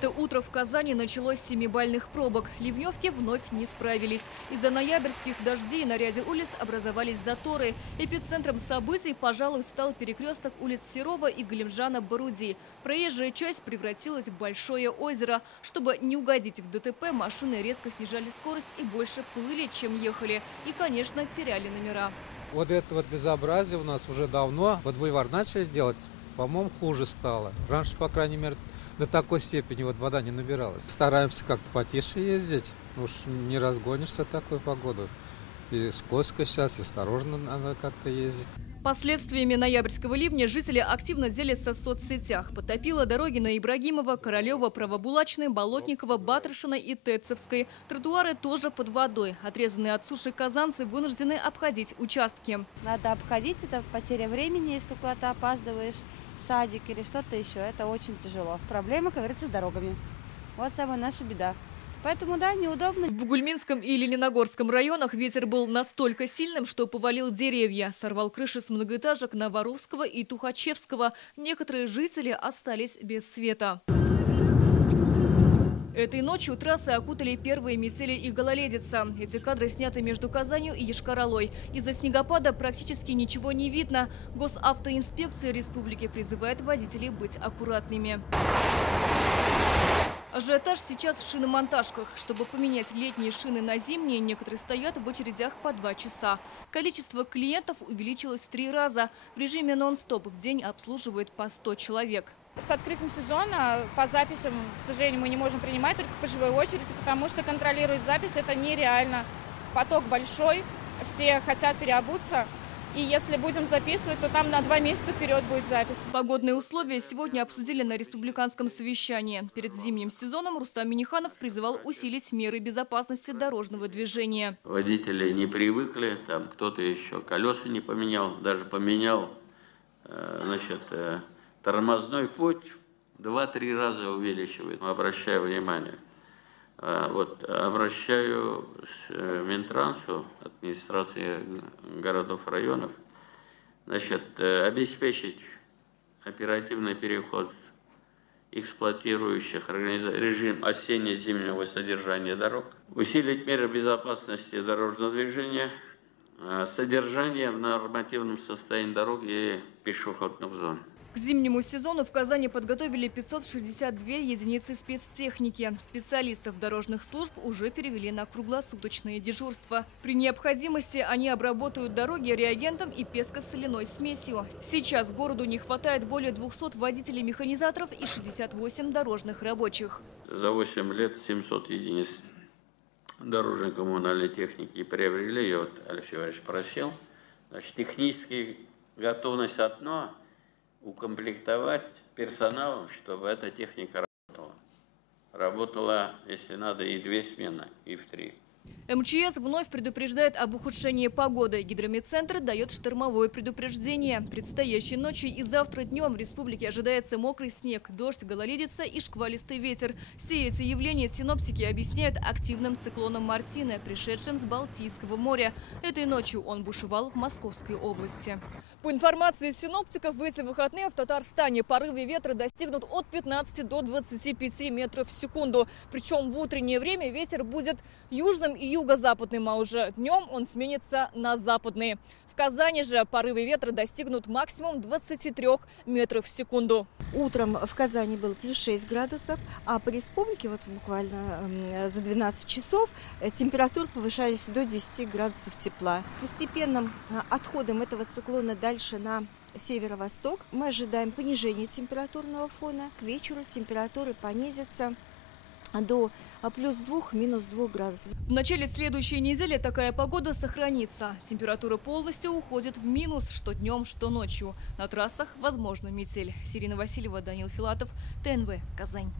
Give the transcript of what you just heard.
Это утро в Казани началось с 7-бальных пробок. Ливневки вновь не справились. Из-за ноябрьских дождей на ряде улиц образовались заторы. Эпицентром событий, пожалуй, стал перекресток улиц Серова и Галимжана Боруди. Проезжая часть превратилась в большое озеро. Чтобы не угодить в ДТП, машины резко снижали скорость и больше плыли, чем ехали. И, конечно, теряли номера. Вот это вот безобразие у нас уже давно. Вот бульвар начали делать, по-моему, хуже стало. Раньше, по крайней мере, до такой степени вот вода не набиралась. Стараемся как-то потише ездить. Уж не разгонишься в такую погоду. И скользко сейчас, и осторожно надо как-то ездить. Последствиями ноябрьского ливня жители активно делятся в соцсетях. Потопило дороги на Ибрагимова, Королева, Правобулачной, Болотникова, Батрашина и Тецевской. Тротуары тоже под водой. Отрезанные от суши казанцы вынуждены обходить участки. Надо обходить, это потеря времени, если куда-то опаздываешь в садик или что-то еще. Это очень тяжело. Проблема, как говорится, с дорогами. Вот самая наша беда. Поэтому, да, неудобно. В Бугульминском и Лениногорском районах ветер был настолько сильным, что повалил деревья. Сорвал крыши с многоэтажек на Воровского и Тухачевского. Некоторые жители остались без света. Этой ночью трассы окутали первые метели и гололедица. Эти кадры сняты между Казанью и Йошкар-Олой. Из-за снегопада практически ничего не видно. Госавтоинспекция республики призывает водителей быть аккуратными. Ажиотаж сейчас в шиномонтажках. Чтобы поменять летние шины на зимние, некоторые стоят в очередях по 2 часа. Количество клиентов увеличилось в 3 раза. В режиме нон-стоп в день обслуживает по 100 человек. С открытием сезона по записям, к сожалению, мы не можем принимать только по живой очереди, потому что контролировать запись это нереально. Поток большой, все хотят переобуться. И если будем записывать, то там на 2 месяца вперед будет запись. Погодные условия сегодня обсудили на республиканском совещании. Перед зимним сезоном Рустам Минниханов призывал усилить меры безопасности дорожного движения. Водители не привыкли, там кто-то еще колеса не поменял, даже поменял, тормозной путь 2-3 раза увеличивает. Обращаю внимание. Обращаю Минтрансу, администрации городов, районов, обеспечить оперативный переход эксплуатирующих режим осенне-зимнего содержания дорог, усилить меры безопасности дорожного движения, содержание в нормативном состоянии дорог и пешеходных зон. К зимнему сезону в Казани подготовили 562 единицы спецтехники. Специалистов дорожных служб уже перевели на круглосуточные дежурства. При необходимости они обработают дороги реагентом и песко-соляной смесью. Сейчас городу не хватает более 200 водителей-механизаторов и 68 дорожных рабочих. За 8 лет 700 единиц дорожно-коммунальной техники приобрели. Я Алексей Иванович просил. Техническая готовность одно – укомплектовать персоналом, чтобы эта техника работала. Работала, если надо, и 2 смены, и в 3. МЧС вновь предупреждает об ухудшении погоды. Гидрометцентр дает штормовое предупреждение. Предстоящей ночью и завтра днем в республике ожидается мокрый снег, дождь, гололедица и шквалистый ветер. Все эти явления синоптики объясняют активным циклоном Мартина, пришедшим с Балтийского моря. Этой ночью он бушевал в Московской области. По информации синоптиков, в эти выходные в Татарстане порывы ветра достигнут от 15 до 25 метров в секунду. Причем в утреннее время ветер будет южным и юго-западным, а уже днем он сменится на западный. В Казани же порывы ветра достигнут максимум 23 метров в секунду. Утром в Казани было плюс 6 градусов, а по республике вот буквально за 12 часов температуры повышались до 10 градусов тепла. С постепенным отходом этого циклона дальше на северо-восток мы ожидаем понижения температурного фона. К вечеру температуры понизятся до плюс 2, минус 2 градусов. В начале следующей недели такая погода сохранится. Температура полностью уходит в минус, что днем, что ночью. На трассах возможна метель. Ирина Васильева, Данил Филатов, ТНВ, Казань.